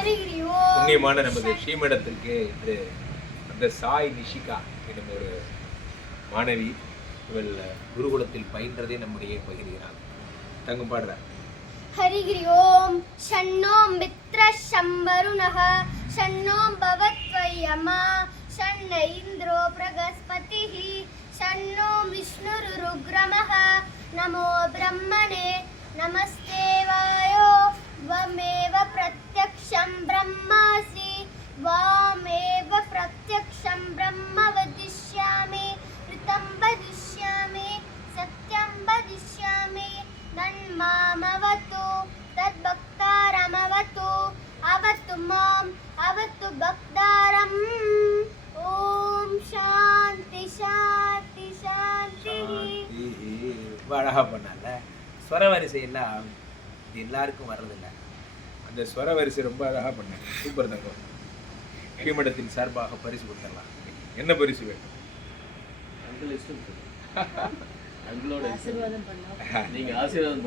புண்ணியமான நமது ஸ்ரீமடத்திற்கு இன்று அந்த சாய் நிஷிகா எனும் ஒரு மாணவி இவள் குருகுலத்தில் பயின்றதை நம்முடைய பகிர்கிறார். தங்கம் பாடுற. ஹரிகிரி ஓம் ஷண்ணோ மித்ர ஷம்பருணஹ ஷண்ணோ பவத்வயமா ஷண்ண இந்திரோ பிரகஸ்பதிஹ ஷண்ணோ விஷ்ணுருருக்ரமஹ நமோ பிரம்மணே நமஸ்தே வாயோ வமேவ பிரத்யக்ஷம் பிரம்மாசி வாமேவ பிரத்யக்ஷம் பிரம்ம வதிஷ்யாமி ரிதம் வதிஷ்யாமி சத்யம் வதிஷ்யாமி நன்மாமவது தத்பக்தாரமவது அவத்து மாம் அவத்து பக்தாரம். ஓம் சாந்தி சாந்தி சாந்தி. ரொம்ப அழகா பண்ணால. ஸ்வர வரிசை எல்லாம் இது எல்லாருக்கும் வர்றதில்லை. அந்த ஸ்வர வரிசை ரொம்ப அழகா பண்ணாங்க. சூப்பர் தங்கம். ஸ்ரீமடத்தின் சார்பாக பரிசு கொடுத்துடலாம். என்ன பரிசு வேணும்? அங்கிள் இஷ்டம். அங்கிளோட ஆசீர்வாதம் பண்ணா. நீங்க ஆசீர்வாதம்